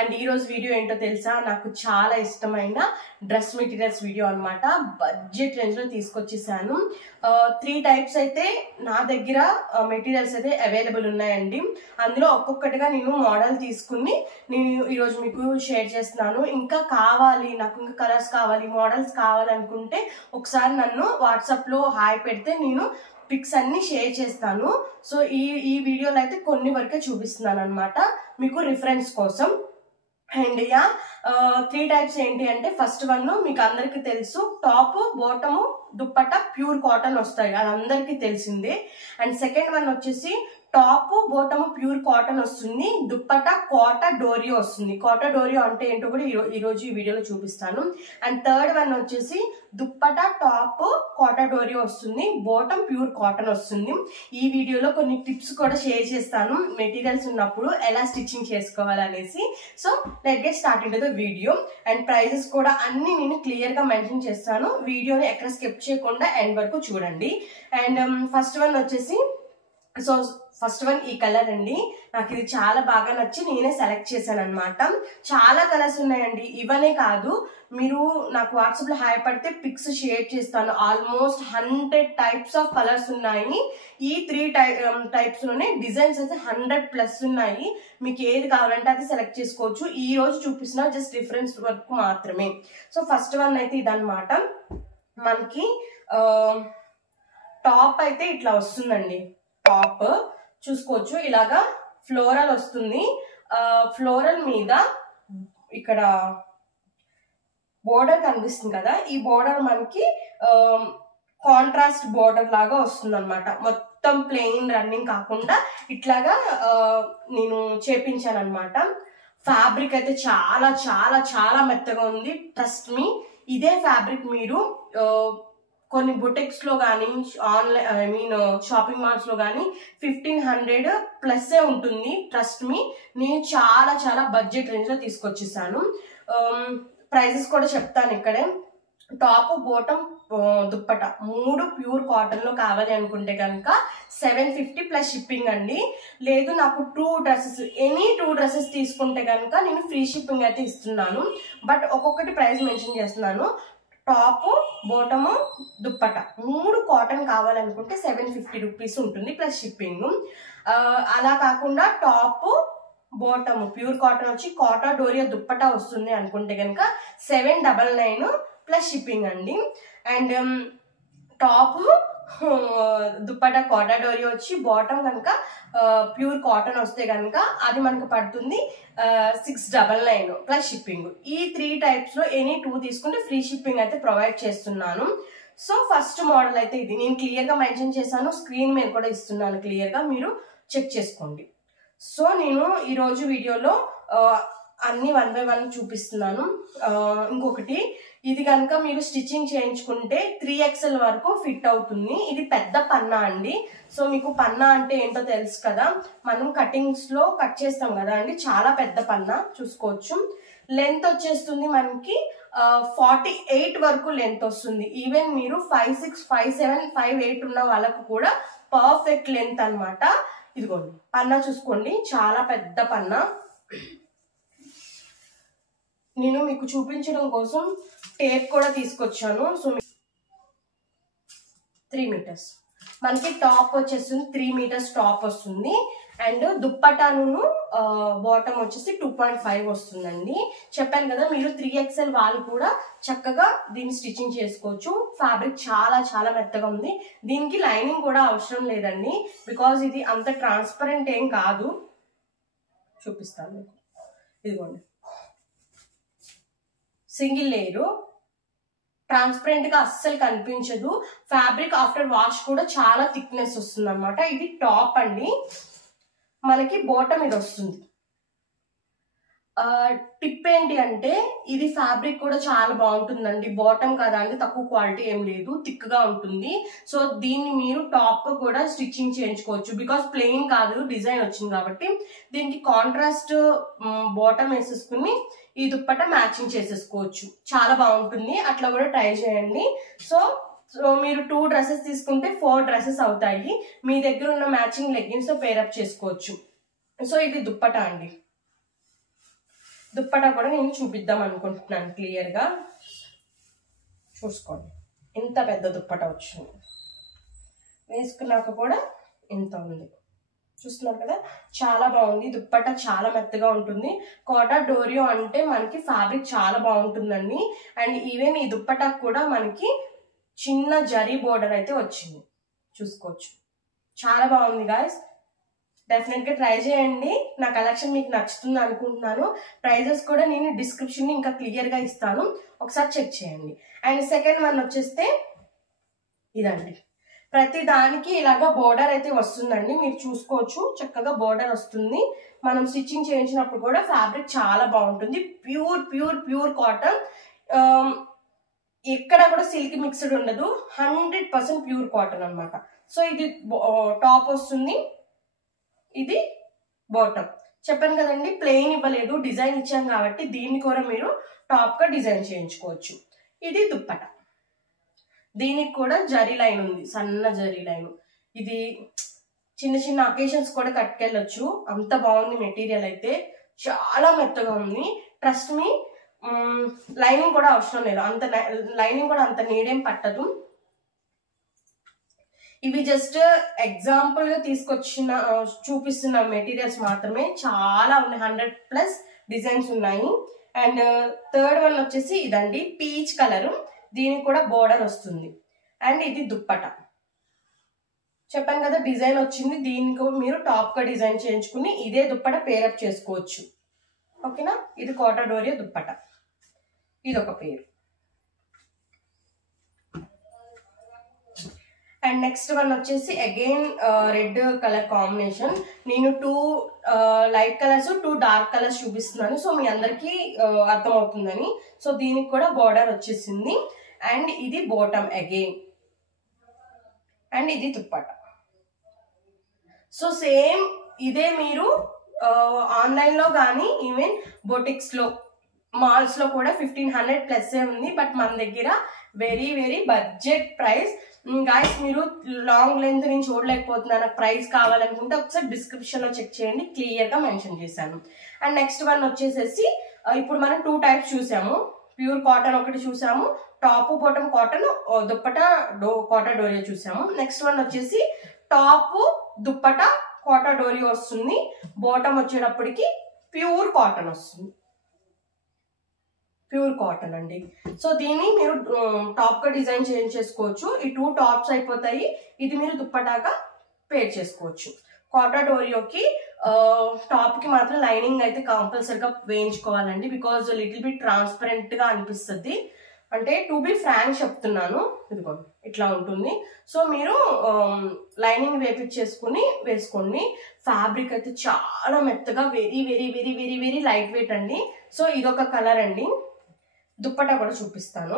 And ఈ రోజు video ఏంటో తెలుసా, నాకు చాలా ఇష్టమైన డ్రెస్ మెటీరియల్స్ వీడియో అన్నమాట. బడ్జెట్ రేంజ్ లో తీసుకొచ్చేసాను. 3 టైప్స్ అయితే నా దగ్గర మెటీరియల్స్ అయితే అవైలబుల్ ఉన్నాయండి. అందులో ఒక్కొక్కటిగా నేను మోడల్ తీసుకుని నేను ఈరోజు మీకు షేర్ చేస్తున్నాను. ఇంకా కావాలి, నాకు ఇంకా కలర్స్ కావాలి, మోడల్స్ కావాలనుకుంటే ఒకసారి నన్ను వాట్సాప్ లో హాయ్ పెడితే నేను పిక్స్ అన్ని షేర్ చేస్తాను. సో ఈ వీడియోలో అయితే కొన్ని వరకే చూపిస్తున్నాను అనమాట, మీకు రిఫరెన్స్ కోసం. అండ్ యా 3 టైప్స్ ఏంటి అంటే, ఫస్ట్ వన్ మీకు అందరికి తెలుసు, top bottom dupatta pure cotton వస్తాయి, అది అందరికి తెలిసిందే. అండ్ సెకండ్ వన్ వచ్చేసి టాప్ బాటమ్ ప్యూర్ కాటన్ వస్తుంది, దుప్పట్టా కోటా డోరియో వస్తుంది. కోటా డోరియో అంటే ఏంటో కూడా ఈరోజు ఈ వీడియోలో చూపిస్తాను. అండ్ థర్డ్ వన్ వచ్చేసి దుప్పట్టా టాప్ కోటా డోరియో వస్తుంది, బాటమ్ ప్యూర్ కాటన్ వస్తుంది. ఈ వీడియోలో కొన్ని టిప్స్ కూడా షేర్ చేస్తాను, మెటీరియల్స్ ఉన్నప్పుడు ఎలా స్టిచ్చింగ్ చేసుకోవాలనేసి. So let's get start into the video. And prices కూడా అన్ని నేను క్లియర్ గా మెన్షన్ చేస్తాను, వీడియోని ఎక్కడ స్కిప్ చేయకుండా ఎండ్ వరకు చూడండి. అండ్ ఫస్ట్ వన్ వచ్చేసి, సో ఫస్ట్ వన్ ఈ కలర్ అండి. నాకు ఇది చాలా బాగా నచ్చి నేనే సెలెక్ట్ చేశాను అనమాట. చాలా కలర్స్ ఉన్నాయండి, ఇవనే కాదు, మీరు నాకు వాట్సాప్ లో హాయ్ పడితే పిక్స్ షేర్ చేస్తాను. ఆల్మోస్ట్ 100 టైప్స్ ఆఫ్ కలర్స్ ఉన్నాయి. ఈ 3 టైప్స్ లోనే డిజైన్స్ అయితే 100+ ఉన్నాయి. మీకు ఏది కావాలంటే అది సెలెక్ట్ చేసుకోవచ్చు. ఈ రోజు చూపిస్తున్న జస్ట్ రిఫరెన్స్ వరకు మాత్రమే. సో ఫస్ట్ వన్ అయితే ఇదన్నమాట. మనకి టాప్ అయితే ఇట్లా వస్తుందండి. టాప్ చూసుకోవచ్చు, ఇలాగా ఫ్లోరల్ వస్తుంది. ఫ్లోరల్ మీద ఇక్కడ బోర్డర్ కనిపిస్తుంది కదా, ఈ బోర్డర్ మనకి కాంట్రాస్ట్ బోర్డర్ లాగా వస్తుంది అనమాట. మొత్తం ప్లెయిన్ రన్నింగ్ కాకుండా ఇట్లాగా నేను చేపించాను అనమాట. ఫ్యాబ్రిక్ అయితే చాలా చాలా చాలా మెత్తగా ఉంది, ట్రస్ట్ మీ. ఇదే ఫ్యాబ్రిక్ మీరు కొన్ని బొటిక్స్ లో కానీ, ఆన్లైన్ షాపింగ్ మాల్స్ లో కానీ 1500+ ఉంటుంది, ట్రస్ట్ మీ. నేను చాలా చాలా బడ్జెట్ రేంజ్ లో తీసుకొచ్చేసాను. ప్రైజెస్ కూడా చెప్తాను ఇక్కడే. Top bottom dupatta 3 pure cotton లో కావాలి అనుకుంటే కనుక 750+ షిప్పింగ్ అండి. లేదు నాకు 2 డ్రెస్సెస్, ఎనీ 2 డ్రెస్సెస్ తీసుకుంటే కనుక నేను ఫ్రీ షిప్పింగ్ అయితే ఇస్తున్నాను. బట్ ఒక్కొక్కటి ప్రైస్ మెన్షన్ చేస్తున్నాను. టాప్ బాటమ్ దుప్పట 3 కాటన్ కావాలనుకుంటే 750 రూపీస్ ఉంటుంది ప్లస్ షిప్పింగ్. అలా కాకుండా టాప్ బాటమ్ ప్యూర్ కాటన్ వచ్చి కోటా డోరియో దుప్పట వస్తుంది అనుకుంటే కనుక 799+ షిప్పింగ్ అండి. అండ్ టాప్ దుప్పటా కోటా డోరియో వచ్చి బాటమ్ కనుక ప్యూర్ కాటన్ వస్తే కనుక అది మనకు పడుతుంది 699+ షిప్పింగ్. ఈ 3 టైప్స్ లో ఎనీ 2 తీసుకుంటే ఫ్రీ షిప్పింగ్ అయితే ప్రొవైడ్ చేస్తున్నాను. సో ఫస్ట్ మోడల్ అయితే ఇది, నేను క్లియర్ గా మెన్షన్ చేశాను, స్క్రీన్ మీద కూడా ఇస్తున్నాను, క్లియర్ గా మీరు చెక్ చేసుకోండి. సో నేను ఈరోజు వీడియోలో అన్ని 1 by 1 చూపిస్తున్నాను. ఇంకొకటి, ఇది కనుక మీరు స్టిచ్చింగ్ చేయించుకుంటే 3XL వరకు ఫిట్ అవుతుంది. ఇది పెద్ద పన్నా అండి. సో మీకు పన్నా అంటే ఏంటో తెలుసు కదా, మనం కటింగ్స్ లో కట్ చేస్తాం కదా అండి, చాలా పెద్ద పన్నా. చూసుకోవచ్చు, లెంత్ వచ్చేస్తుంది మనకి 48 వరకు లెంత్ వస్తుంది. ఈవెన్ మీరు 56, 57, 58 ఉన్న వాళ్ళకు కూడా పర్ఫెక్ట్ లెంత్ అనమాట. ఇదిగోండి పన్నా చూసుకోండి, చాలా పెద్ద పన్నా. నేను మీకు చూపించడం కోసం టేప్ కూడా తీసుకొచ్చాను. సో 3 మీటర్స్ మనకి టాప్ వచ్చేస్తుంది, 3 మీటర్స్ టాప్ వస్తుంది. అండ్ దుప్పటాను బాటమ్ వచ్చేసి 2.5 వస్తుందండి. చెప్పాను కదా, మీరు 3XL వాళ్ళు కూడా చక్కగా దీన్ని స్టిచ్చింగ్ చేసుకోవచ్చు. ఫ్యాబ్రిక్ చాలా చాలా మెత్తగా ఉంది. దీనికి లైనింగ్ కూడా అవసరం లేదండి, బికాజ్ ఇది అంత ట్రాన్స్పరెంట్ ఏం కాదు. చూపిస్తాను మీకు, ఇదిగోండి సింగిల్ లేయరు, ట్రాన్స్పరెంట్ గా అస్సలు కనిపించదు. ఫ్యాబ్రిక్ ఆఫ్టర్ వాష్ కూడా చాలా థిక్నెస్ వస్తుంది అనమాట. ఇది టాప్ అండి. మనకి బాటమ్ ఇది వస్తుంది. టిప్ ఏంటి అంటే, ఇది ఫ్యాబ్రిక్ కూడా చాలా బాగుంటుందండి. బాటమ్ కదా అండి, తక్కువ క్వాలిటీ ఏం లేదు, థిక్ గా ఉంటుంది. సో దీన్ని మీరు టాప్ కూడా స్టిచ్చింగ్ చేయించుకోవచ్చు, బికాస్ ప్లెయిన్ కాదు, డిజైన్ వచ్చింది కాబట్టి. దీనికి కాంట్రాస్ట్ బాటమ్ వేసేసుకుని ఈ దుప్పట మ్యాచింగ్ చేసేసుకోవచ్చు, చాలా బాగుంటుంది. అట్లా కూడా ట్రై చేయండి. సో మీరు 2 డ్రెస్సెస్ తీసుకుంటే 4 డ్రెస్సెస్ అవుతాయి. మీ దగ్గర ఉన్న మ్యాచింగ్ లెగ్గిన్స్ తో పేరప్ చేసుకోవచ్చు. సో ఇది దుప్పట అండి. దుప్పటా కూడా నేను చూపిద్దాం అనుకుంటున్నాను క్లియర్గా. చూసుకోండి ఇంత పెద్ద దుప్పటా వచ్చింది, వేసుకున్నాక కూడా ఇంత ఉంది. చూస్తున్నారు కదా, చాలా బాగుంది. దుప్పటా చాలా మెత్తగా ఉంటుంది. కోటా డోరియో అంటే మనకి ఫ్యాబ్రిక్ చాలా బాగుంటుందండి. అండ్ ఈవెన్ ఈ దుప్పటాకు కూడా మనకి చిన్న జరీ బోర్డర్ అయితే వచ్చింది, చూసుకోవచ్చు. చాలా బాగుంది గాయస్, డెఫినెట్గా ట్రై చేయండి. నా కలెక్షన్ మీకు నచ్చుతుంది అనుకుంటున్నాను. ప్రైజెస్ కూడా నేను డిస్క్రిప్షన్ ఇంకా క్లియర్గా ఇస్తాను, ఒకసారి చెక్ చేయండి. అండ్ సెకండ్ వన్ వచ్చేస్తే ఇదండి. ప్రతి దానికి ఇలాగా బోర్డర్ అయితే వస్తుందండి, మీరు చూసుకోవచ్చు. చక్కగా బోర్డర్ వస్తుంది. మనం స్టిచ్చింగ్ చేయించినప్పుడు కూడా ఫ్యాబ్రిక్ చాలా బాగుంటుంది. ప్యూర్ ప్యూర్ ప్యూర్ కాటన్, ఎక్కడ కూడా సిల్క్ మిక్స్డ్ ఉండదు. 100% ప్యూర్ కాటన్ అనమాట. సో ఇది టాప్ వస్తుంది, ఇది బాటమ్. చెప్పాను కదండి, ప్లెయిన్ ఇవ్వలేదు, డిజైన్ ఇచ్చాం కాబట్టి దీన్ని కూడా మీరు టాప్ గా డిజైన్ చేయించుకోవచ్చు. ఇది దుప్పట, దీనికి కూడా జరీ లైన్ ఉంది, సన్న జరీ లైన్. ఇది చిన్న చిన్న అకేషన్స్ కూడా కట్టుకెళ్ళొచ్చు, అంత బాగుంది. మెటీరియల్ అయితే చాలా మెత్తగా ఉంది. ట్రస్ట్ మీ, లైనింగ్ కూడా అవసరం లేదు, అంత లైనింగ్ కూడా అంత నీడేం పట్టదు. ఇవి జస్ట్ ఎగ్జాంపుల్ గా తీసుకొచ్చిన చూపిస్తున్న మెటీరియల్స్ మాత్రమే. చాలా ఉన్నాయి, 100+ డిజైన్స్ ఉన్నాయి. అండ్ థర్డ్ వన్ వచ్చేసి ఇదండి, పీచ్ కలర్. దీనికి కూడా బోర్డర్ వస్తుంది. అండ్ ఇది దుప్పట, చెప్పాను కదా డిజైన్ వచ్చింది. దీనికి మీరు టాప్ గా డిజైన్ చేయించుకుని ఇదే దుప్పట పేరప్ చేసుకోవచ్చు. ఓకేనా, ఇది కోటా డోరియో దుప్పట, ఇది ఒక పేరు. అండ్ నెక్స్ట్ వన్ వచ్చేసి అగైన్ రెడ్ కలర్ కాంబినేషన్. నేను 2 లైట్ కలర్స్ 2 డార్క్ కలర్స్ చూపిస్తున్నాను, సో మీ అందరికీ అర్థమవుతుందని. సో దీనికి కూడా బోర్డర్ వచ్చేసింది. అండ్ ఇది బాటమ్ అగైన్, అండ్ ఇది దుప్పట. సో సేమ్ ఇదే మీరు ఆన్లైన్ లో కానీ ఈవెన్ బొటిక్స్ లో, మాల్స్ లో కూడా 1500+ ఉంది. బట్ మన దగ్గర very very budget price. Guys మీరు లాంగ్ లెంత్ నేను చూడలేకపోతున్నాను, నాకు ప్రైస్ కావాలనుకుంటే ఒకసారి డిస్క్రిప్షన్ లో చెక్ చేయండి, క్లియర్ గా మెన్షన్ చేశాను. అండ్ నెక్స్ట్ వన్ వచ్చేసేసి ఇప్పుడు మనం 2 టైప్స్ చూసాము. ప్యూర్ కాటన్ ఒకటి చూసాము, top bottom cotton, dupatta Kota Doria చూసాము. నెక్స్ట్ వన్ వచ్చేసి టాప్ దుప్పట కోటా డోరియో వస్తుంది, బాటమ్ వచ్చేటప్పటికి ప్యూర్ కాటన్ వస్తుంది. ప్యూర్ కాటన్ అండి. సో దీన్ని మీరు టాప్ గా డిజైన్ చేయించేసుకోవచ్చు. ఈ 2 టాప్స్ అయిపోతాయి. ఇది మీరు దుప్పటాగా పేర్ చేసుకోవచ్చు. కోటా డోరియోకి టాప్ కి మాత్రం లైనింగ్ అయితే కంపల్సరీగా వేయించుకోవాలండి, బికాజ్ లిటిల్ బిట్ ట్రాన్స్పరెంట్ గా అనిపిస్తుంది. అంటే టు బి ఫ్రాంక్ చెప్తున్నాను, ఇదిగోండి ఇట్లా ఉంటుంది. సో మీరు లైనింగ్ వేపించేసుకుని వేసుకోండి. ఫ్యాబ్రిక్ అయితే చాలా మెత్తగా, very very very very very light weight అండి. సో ఇదొక కలర్ అండి. దుప్పటా కూడా చూపిస్తాను.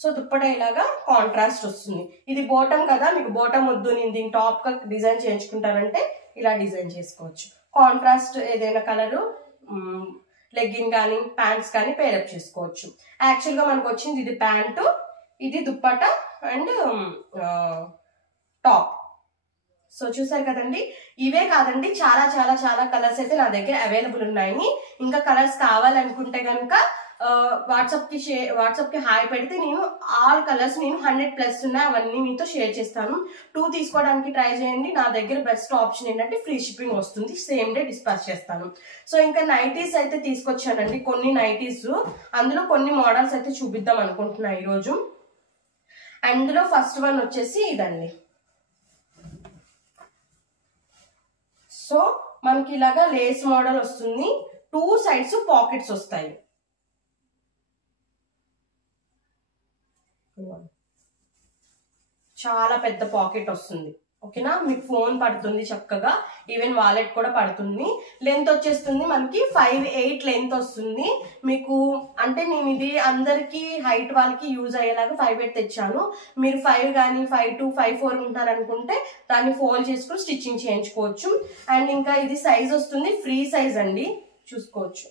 సో దుప్పటా ఇలాగా కాంట్రాస్ట్ వస్తుంది. ఇది బాటమ్ కదా, మీకు బాటమ్ వద్దు నేను దీన్ని టాప్ గా డిజైన్ చేయించుకుంటానంటే ఇలా డిజైన్ చేసుకోవచ్చు. కాంట్రాస్ట్ ఏదైనా కలరు లెగ్గిన్ కానీ ప్యాంట్స్ కానీ పేరప్ చేసుకోవచ్చు. యాక్చువల్ గా మనకు వచ్చింది ఇది ప్యాంటు, ఇది దుప్పటా అండ్ టాప్. సో చూసారు కదండి, ఇవే కాదండి చాలా చాలా చాలా కలర్స్ అయితే నా దగ్గర అవైలబుల్ ఉన్నాయి. ఇంకా కలర్స్ కావాలనుకుంటే కనుక వాట్సాప్ కి హాయ్ పెడితే నేను ఆల్ కలర్స్ నేను 100+ ఉన్నాయి, అవన్నీ మీతో షేర్ చేస్తాను. 2 తీసుకోవడానికి ట్రై చేయండి. నా దగ్గర బెస్ట్ ఆప్షన్ ఏంటంటే ఫ్రీ షిప్పింగ్ వస్తుంది, సేమ్ డే డిస్పాచ్ చేస్తాను. సో ఇంకా నైటీస్ అయితే తీసుకొచ్చానండి, కొన్ని నైటీస్. అందులో కొన్ని మోడల్స్ అయితే చూపిద్దాం అనుకుంటున్నా ఈరోజు. అందులో ఫస్ట్ వన్ వచ్చేసి ఇదండి. సో మనకి ఇలాగా లేస్ మోడల్ వస్తుంది, 2 సైడ్స్ పాకెట్స్ వస్తాయి. చాలా పెద్ద పాకెట్ వస్తుంది. ఓకేనా, మీకు ఫోన్ పడుతుంది చక్కగా, ఈవెన్ వాలెట్ కూడా పడుతుంది. లెంత్ వచ్చేస్తుంది మనకి 5'8" లెంత్ వస్తుంది మీకు. అంటే నేను ఇది అందరికి హైట్ వాళ్ళకి యూజ్ అయ్యేలాగా 5'8" తెచ్చాను. మీరు 5 కానీ 5'2", 5'4" ఉంటారనుకుంటే దాన్ని ఫోల్డ్ చేసుకుని స్టిచ్చింగ్ చేయించుకోవచ్చు. అండ్ ఇంకా ఇది సైజ్ వస్తుంది ఫ్రీ సైజ్ అండి, చూసుకోవచ్చు.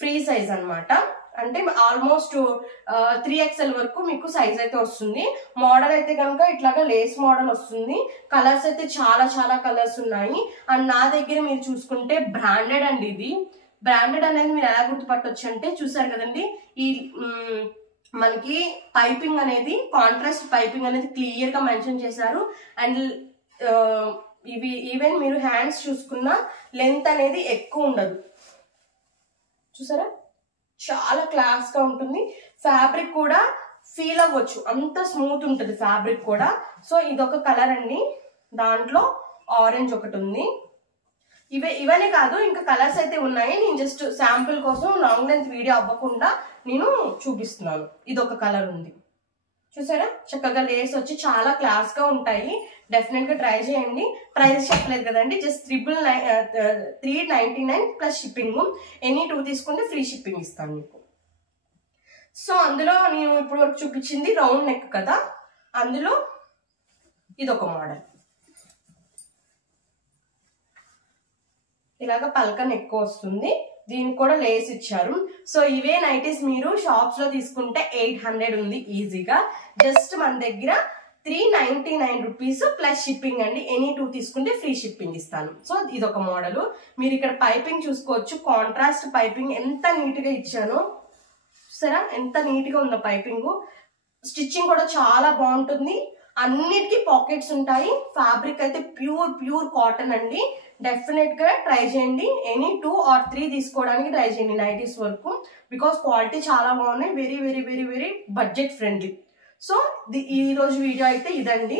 ఫ్రీ సైజ్ అన్నమాట. అంటే ఆల్మోస్ట్ 3XL వరకు మీకు సైజ్ అయితే వస్తుంది. మోడల్ అయితే కనుక ఇట్లాగా లేస్ మోడల్ వస్తుంది. కలర్స్ అయితే చాలా చాలా కలర్స్ ఉన్నాయి. అండ్ నా దగ్గర మీరు చూసుకుంటే బ్రాండెడ్ అండి ఇది. బ్రాండెడ్ అనేది మీరు ఎలా గుర్తుపట్టొచ్చు అంటే చూసారు కదండి, ఈ మనకి పైపింగ్ అనేది కాంట్రాస్ట్ పైపింగ్ అనేది క్లియర్ గా మెన్షన్ చేశారు. అండ్ ఇవి ఈవెన్ మీరు హ్యాండ్స్ చూసుకున్న లెంత్ అనేది ఎక్కువ ఉండదు, చూసారా చాలా క్లాస్ గా ఉంటుంది. ఫ్యాబ్రిక్ కూడా ఫీల్ అవ్వచ్చు, అంత స్మూత్ ఉంటుంది ఫ్యాబ్రిక్ కూడా. సో ఇదొక కలర్ అండి, దాంట్లో ఆరెంజ్ ఒకటి ఉంది. ఇవనే కాదు ఇంకా కలర్స్ అయితే ఉన్నాయి. నేను జస్ట్ శాంపుల్ కోసం లాంగ్ లెంత్ వీడియో అవ్వకుండా నేను చూపిస్తున్నాను. ఇదొక కలర్ ఉంది, చూసారా చక్కగా లేస్ వచ్చి చాలా క్లాస్ గా ఉంటాయి. డెఫినెట్ గా ట్రై చేయండి. ప్రైస్ చెప్పలేదు కదండి, జస్ట్ 399 ప్లస్ షిప్పింగ్. ఎనీ 2 తీసుకుంటే ఫ్రీ షిప్పింగ్ ఇస్తాను మీకు. సో అందులో నేను ఇప్పుడు వరకు చూపించింది రౌండ్ నెక్ కదా, అందులో ఇదొక మోడల్, ఇలాగ పల్క నెక్ వస్తుంది, దీనికి కూడా లేస్ ఇచ్చారు. సో ఇవే నైటీస్ మీరు షాప్స్ లో తీసుకుంటే 800 ఉంది ఈజీగా. జస్ట్ మన దగ్గర 399 రూపీస్ ప్లస్ షిప్పింగ్ అండి. ఎనీ 2 తీసుకుంటే ఫ్రీ షిప్పింగ్ ఇస్తాను. సో ఇదొక మోడల్. మీరు ఇక్కడ పైపింగ్ చూసుకోవచ్చు, కాంట్రాస్ట్ పైపింగ్ ఎంత నీట్ గా ఇచ్చానో సరే, ఎంత నీట్ గా ఉందో పైపింగ్. స్టిచ్చింగ్ కూడా చాలా బాగుంటుంది, అన్నిటికీ పాకెట్స్ ఉంటాయి. ఫ్యాబ్రిక్ అయితే ప్యూర్ కాటన్ అండి. డెఫినెట్ గా ట్రై చేయండి. ఎనీ 2 or 3 తీసుకోవడానికి ట్రై చేయండి నైటీస్ వరకు, బికాస్ క్వాలిటీ చాలా బాగున్నాయి. Very very very very budget friendly. So ఈ రోజు వీడియో అయితే ఇదండి.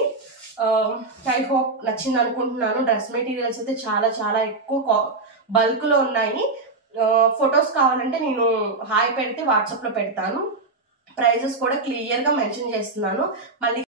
ఐ హోప్ నచ్చింది అనుకుంటున్నాను. డ్రెస్ మెటీరియల్స్ అయితే చాలా చాలా ఎక్కువ బల్క్ లో ఉన్నాయి. ఫొటోస్ కావాలంటే నేను హాయ్ పెడితే వాట్సాప్ లో పెడతాను. ప్రైజెస్ కూడా క్లియర్ గా మెన్షన్ చేస్తున్నాను. మళ్ళీ